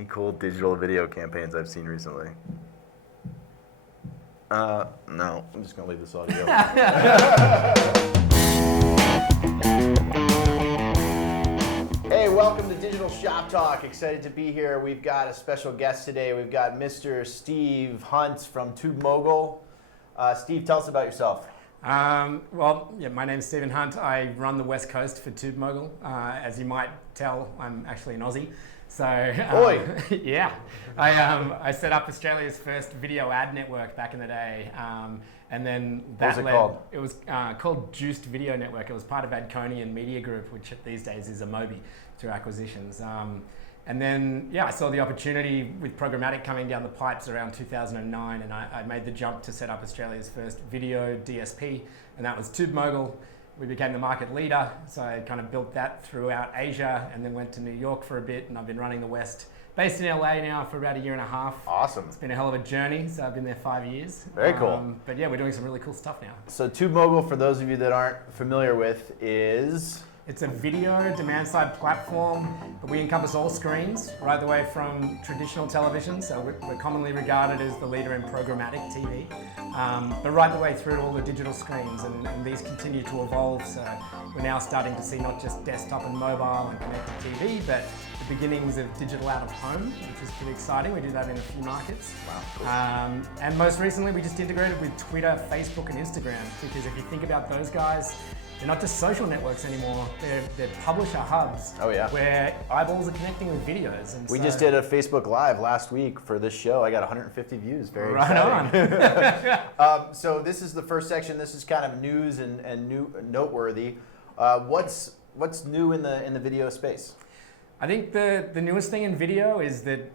Any cool digital video campaigns I've seen recently? No, I'm just gonna leave this audio. Hey, welcome to Digital Shop Talk. Excited to be here. We've got a special guest today. We've got Mr. Steve Hunt from TubeMogul. Steve, tell us about yourself. My name's Stephen Hunt. I run the West Coast for TubeMogul. As you might tell, I'm actually an Aussie. So, yeah, I set up Australia's first video ad network back in the day, and then that what was it called? It was called Juiced Video Network. It was part of Adconian Media Group, which these days is Amobi through acquisitions. And then, yeah, I saw the opportunity with Programmatic coming down the pipes around 2009, and I made the jump to set up Australia's first video DSP, and that was TubeMogul. We became the market leader, so I kind of built that throughout Asia, and then went to New York for a bit, and I've been running the West, based in LA now for about a year and a half. Awesome. It's been a hell of a journey, so I've been there 5 years. Very cool. But yeah, we're doing some really cool stuff now. So TubeMogul, for those of you that aren't familiar with, is... It's a video demand-side platform, but we encompass all screens, right the way from traditional television, so we're commonly regarded as the leader in programmatic TV, but right the way through all the digital screens, and these continue to evolve, so we're now starting to see not just desktop and mobile and connected TV, but the beginnings of digital out-of-home, which is pretty exciting. We do that in a few markets. Wow. And most recently, we just integrated with Twitter, Facebook, and Instagram, because if you think about those guys, they're not just social networks anymore, they're publisher hubs. Oh yeah. Where eyeballs are connecting with videos. And we just did a Facebook Live last week for this show. I got 150 views, very right exciting. On. So this is the first section. This is kind of news and noteworthy. What's new in the video space? I think the newest thing in video is that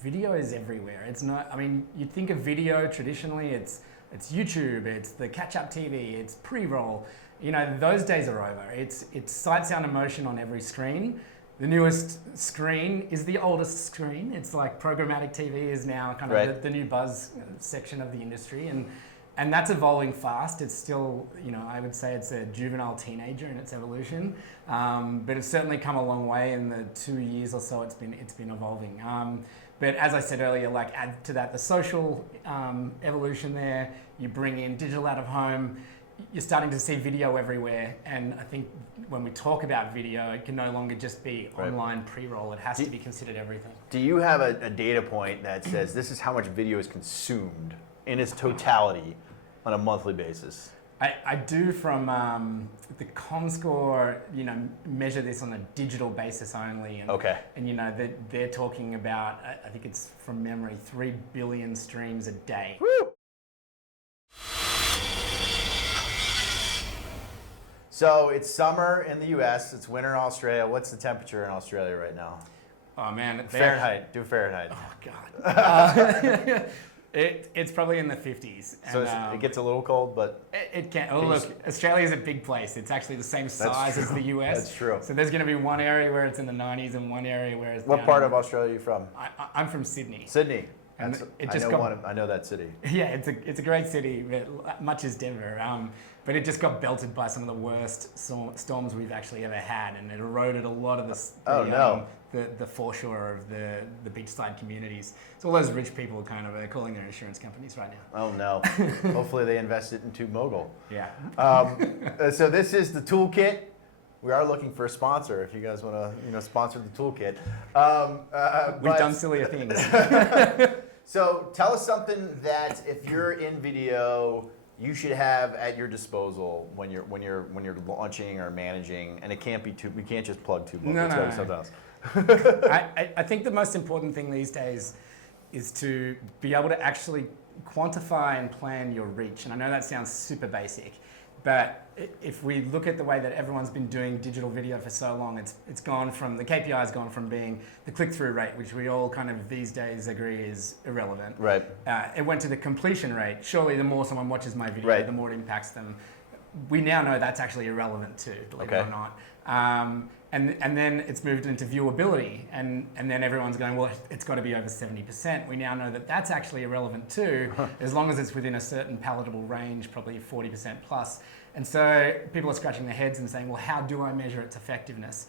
video is everywhere. It's not, I mean, you'd think of video traditionally, it's YouTube, it's the catch-up TV, it's pre-roll. You know, those days are over. It's sight, sound, and motion on every screen. The newest screen is the oldest screen. It's like programmatic TV is now kind of the new buzz section of the industry, and that's evolving fast. It's still, you know, I would say it's a juvenile teenager in its evolution, but it's certainly come a long way in the 2 years or so it's been evolving. But as I said earlier, like add to that the social evolution there. You bring in digital out of home. You're starting to see video everywhere, and I think when we talk about video, it can no longer just be online pre-roll. It has to be considered everything. Do you have a data point that says this is how much video is consumed in its totality on a monthly basis? I do from the ComScore, you know, measure this on a digital basis only. And, and you know, they're talking about, I think it's from memory, 3 billion streams a day. Woo! So it's summer in the US, it's winter in Australia. What's the temperature in Australia right now? Oh man. Fahrenheit, do Fahrenheit. Oh God. It's probably in the 50s. So it gets a little cold, but... It can. Oh look, Australia's a big place. It's actually the same size as the US. That's true. So there's going to be one area where it's in the 90s and one area where it's What part of Australia are you from? I'm from Sydney. Sydney. And I know that city. Yeah, it's a great city, but much as Denver. But it just got belted by some of the worst storms we've actually ever had, and it eroded a lot of the foreshore of the beachside communities. So all those rich people kind of are calling their insurance companies right now. Oh no! Hopefully they invest it in TubeMogul. Yeah. So this is the toolkit. We are looking for a sponsor if you guys want to, sponsor the toolkit. We've done sillier things. So tell us something that if you're in video, you should have at your disposal when you're launching or managing, and it can't be we can't just plug TubeMogul. No. It's got to be something else. I think the most important thing these days is to be able to actually quantify and plan your reach. And I know that sounds super basic, but if we look at the way that everyone's been doing digital video for so long, it's gone from, the KPI has gone from being the click-through rate, which we all kind of these days agree is irrelevant. Right. It went to the completion rate. Surely the more someone watches my video, the more it impacts them. We now know that's actually irrelevant too, believe it or not. And then it's moved into viewability, and then everyone's going, well, it's got to be over 70%. We now know that that's actually irrelevant too, as long as it's within a certain palatable range, probably 40% plus. And so people are scratching their heads and saying, well, how do I measure its effectiveness?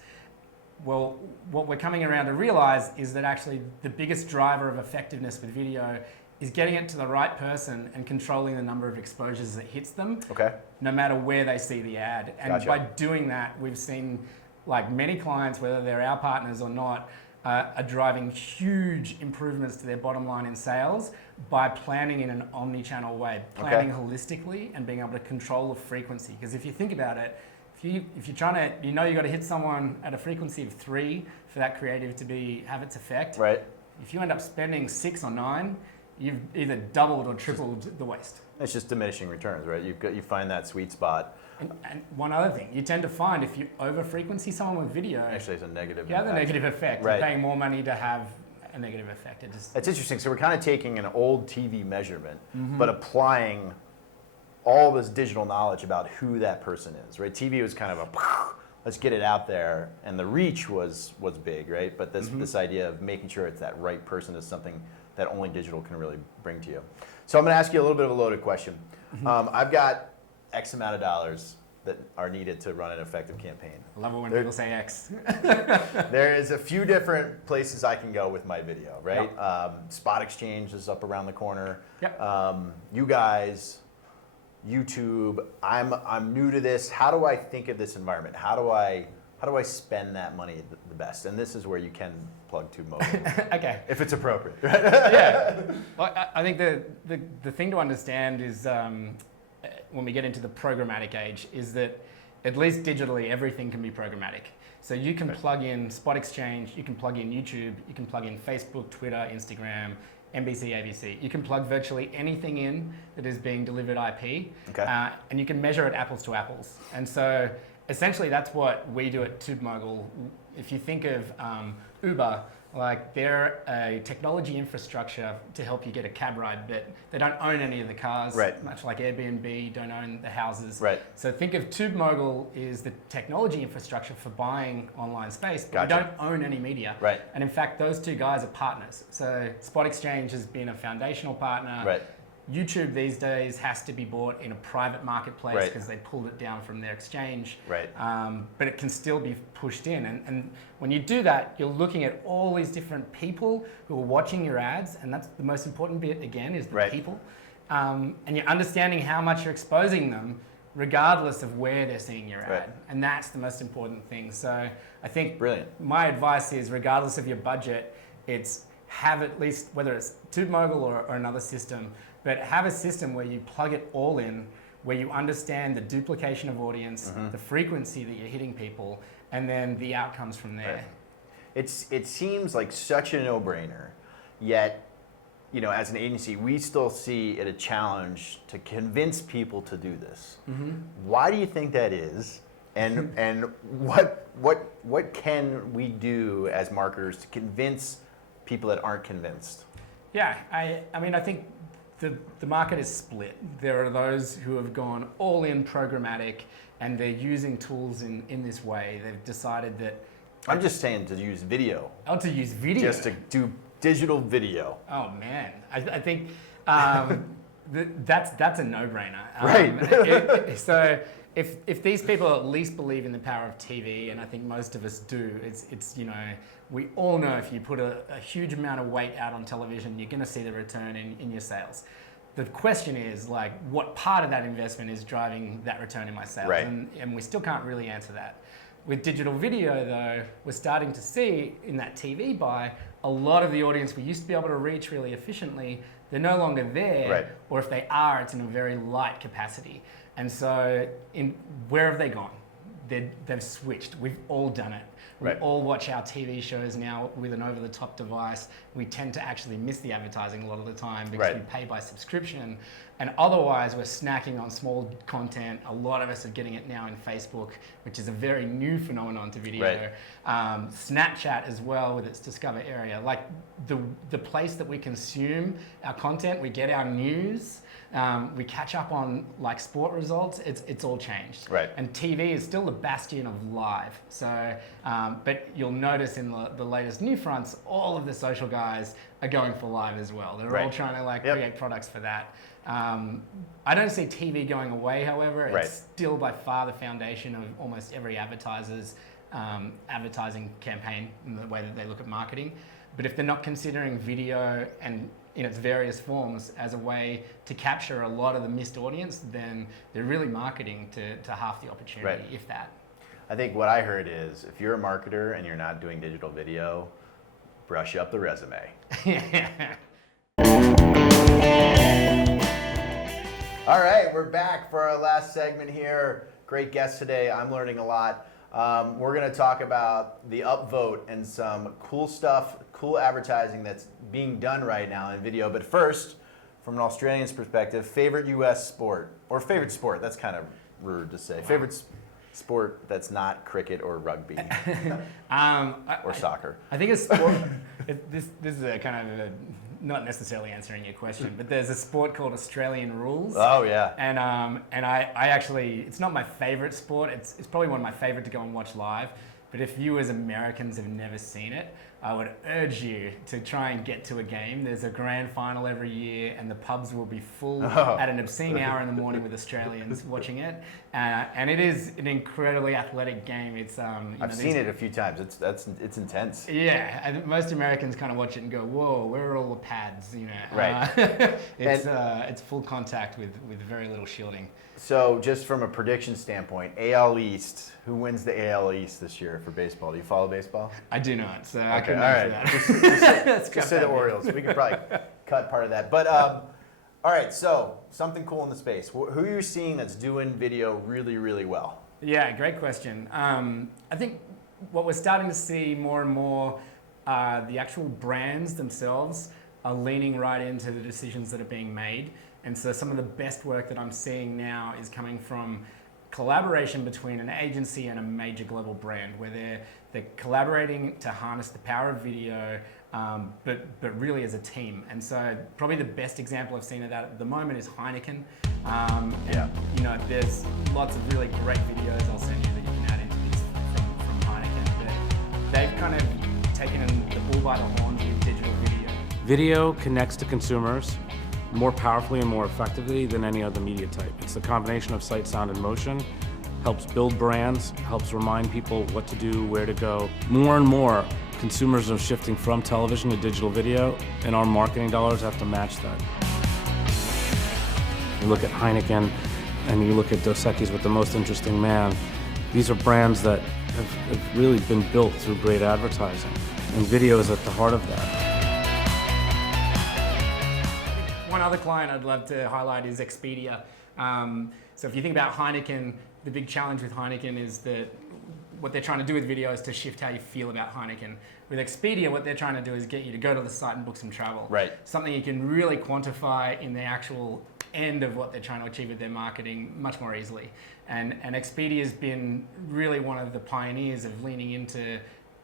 Well, what we're coming around to realize is that actually the biggest driver of effectiveness with video is getting it to the right person and controlling the number of exposures that hits them, Okay. no matter where they see the ad. And Gotcha. by doing that, we've seen like many clients, whether they're our partners or not, are driving huge improvements to their bottom line in sales by planning in an omni-channel way, planning holistically and being able to control the frequency. Because if you think about it, if you're trying to, you got to hit someone at a frequency of 3 for that creative to have its effect. Right. If you end up spending 6 or 9, you've either doubled or tripled the waste. It's just diminishing returns, right? You find that sweet spot. And one other thing, you tend to find if you over frequency someone with video, Actually, it's a negative. you have the impact. negative effect. Right. You're paying more money to have a negative effect. That's interesting. So we're kind of taking an old TV measurement, but applying all this digital knowledge about who that person is, right? TV was kind of a, let's get it out there, and the reach was big, right? But this idea of making sure it's that right person is something that only digital can really bring to you. So I'm going to ask you a little bit of a loaded question. I've got X amount of dollars that are needed to run an effective campaign. I love it when people say X. There is a few different places I can go with my video, right? Yep. Spot Exchange is up around the corner. Yep. You guys, YouTube. I'm new to this. How do I think of this environment? How do I spend that money the best? And this is where you can plug TubeMogul. Okay. If it's appropriate. Yeah. Well, I think the thing to understand is when we get into the programmatic age is that at least digitally everything can be programmatic. So you can plug in Spot Exchange, you can plug in YouTube, you can plug in Facebook, Twitter, Instagram, NBC, ABC. You can plug virtually anything in that is being delivered IP, and you can measure it apples to apples. And so essentially that's what we do at TubeMogul. If you think of Uber, like they're a technology infrastructure to help you get a cab ride, but they don't own any of the cars, much like Airbnb don't own the houses. Right. So think of TubeMogul is the technology infrastructure for buying online space, but we don't own any media. Right. And in fact, those two guys are partners. So Spot Exchange has been a foundational partner. Right. YouTube these days has to be bought in a private marketplace because they pulled it down from their exchange. Right. But it can still be pushed in. And when you do that, you're looking at all these different people who are watching your ads. And that's the most important bit, again, is the people. And you're understanding how much you're exposing them regardless of where they're seeing your ad. And that's the most important thing. So I think my advice is, regardless of your budget, it's have at least, whether it's TubeMogul or another system, but have a system where you plug it all in, where you understand the duplication of audience, the frequency that you're hitting people, and then the outcomes from there. It seems like such a no-brainer, yet, as an agency, we still see it a challenge to convince people to do this. Why do you think that is? And what can we do as marketers to convince people that aren't convinced? Yeah, I mean, I think the market is split. There are those who have gone all in programmatic and they're using tools in this way. They've decided that... I'm just saying to use video. Oh, to use video? Just to do digital video. Oh man, I think that's a no-brainer. Right. So if these people at least believe in the power of TV, and I think most of us do, it's we all know if you put a huge amount of weight out on television, you're going to see the return in your sales. The question is, like, what part of that investment is driving that return in my sales? Right. And we still can't really answer that. With digital video, though, we're starting to see in that TV buy, a lot of the audience we used to be able to reach really efficiently, they're no longer there, or if they are, it's in a very light capacity. And so where have they gone? They've switched. We've all done it. We all watch our TV shows now with an over-the-top device. We tend to actually miss the advertising a lot of the time because we pay by subscription. And otherwise, we're snacking on small content. A lot of us are getting it now in Facebook, which is a very new phenomenon to video. Snapchat as well with its Discover area. Like the place that we consume our content, we get our news, we catch up on like sport results, it's all changed. And TV is still the bastion of live. So, but you'll notice in the latest new fronts, all of the social guys are going for live as well. They're all trying to like create products for that. I don't see TV going away, however. It's still by far the foundation of almost every advertiser's advertising campaign in the way that they look at marketing. But if they're not considering video and in its various forms as a way to capture a lot of the missed audience, then they're really marketing to half the opportunity, if that. I think what I heard is if you're a marketer and you're not doing digital video, brush up the resume. All right, we're back for our last segment here. Great guest today. I'm learning a lot. We're going to talk about the upvote and some cool stuff, cool advertising that's being done right now in video. But first, from an Australian's perspective, favorite U.S. sport, or favorite sport, that's kind of rude to say. Wow. Favorite sport that's not cricket or rugby or soccer. I think a sport, this is a kind of not necessarily answering your question, but there's a sport called Australian rules. Oh yeah. And I actually, it's not my favorite sport. It's probably one of my favorite to go and watch live. But if you as Americans have never seen it, I would urge you to try and get to a game. There's a grand final every year and the pubs will be full at an obscene hour in the morning with Australians watching it. And it is an incredibly athletic game. It's I've seen it a few times. It's intense. Yeah, and most Americans kind of watch it and go, "Whoa, where are all the pads?" You know, right? It's full contact with very little shielding. So, just from a prediction standpoint, AL East, who wins the AL East this year for baseball? Do you follow baseball? I do not, so okay, I couldn't answer that. Just say the Orioles. We could probably cut part of that. But all right, so something cool in the space. Who are you seeing that's doing video really, really well? Yeah, great question. I think what we're starting to see more and more, the actual brands themselves are leaning right into the decisions that are being made. And so some of the best work that I'm seeing now is coming from collaboration between an agency and a major global brand, where they're collaborating to harness the power of video, but really as a team. And so probably the best example I've seen of that at the moment is Heineken. You know, there's lots of really great videos I'll send you that you can add into this from Heineken. But they've kind of taken the bull by the horns with digital video. Video connects to consumers more powerfully and more effectively than any other media type. It's the combination of sight, sound, and motion, helps build brands, helps remind people what to do, where to go. More and more, consumers are shifting from television to digital video, and our marketing dollars have to match that. You look at Heineken, and you look at Dos Equis with The Most Interesting Man. These are brands that have really been built through great advertising, and video is at the heart of that. One other client I'd love to highlight is Expedia. So if you think about Heineken, the big challenge with Heineken is that what they're trying to do with video is to shift how you feel about Heineken. With Expedia, what they're trying to do is get you to go to the site and book some travel. Right. Something you can really quantify in the actual end of what they're trying to achieve with their marketing much more easily. And Expedia has been really one of the pioneers of leaning into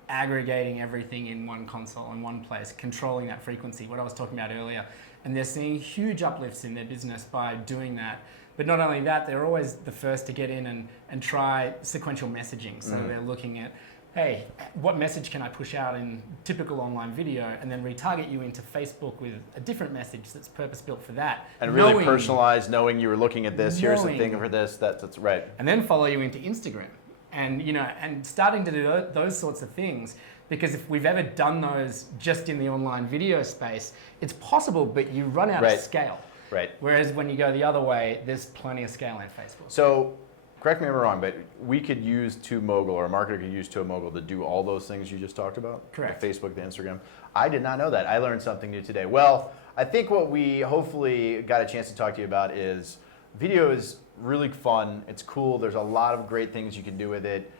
aggregating everything in one console, in one place, controlling that frequency, what I was talking about earlier. And they're seeing huge uplifts in their business by doing that. But not only that, they're always the first to get in and try sequential messaging. So they're looking at, hey, what message can I push out in typical online video, and then retarget you into Facebook with a different message that's purpose-built for that. And really personalized, knowing you were looking at this, here's the thing for this, that's right. And then follow you into Instagram. And, you know, and starting to do those sorts of things, because if we've ever done those just in the online video space, it's possible, but you run out of scale. Right. Whereas when you go the other way, there's plenty of scale in Facebook. So, correct me if I'm wrong, but we could use TubeMogul, or a marketer could use TubeMogul to do all those things you just talked about? Correct. The Facebook, the Instagram. I did not know that. I learned something new today. Well, I think what we hopefully got a chance to talk to you about is video is really fun. It's cool. There's a lot of great things you can do with it.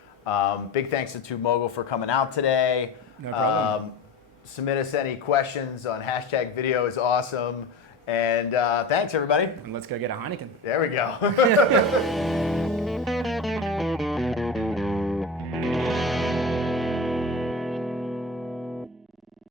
Big thanks to TubeMogul for coming out today. No problem. Submit us any questions on #video is awesome. And thanks, everybody. And let's go get a Heineken. There we go.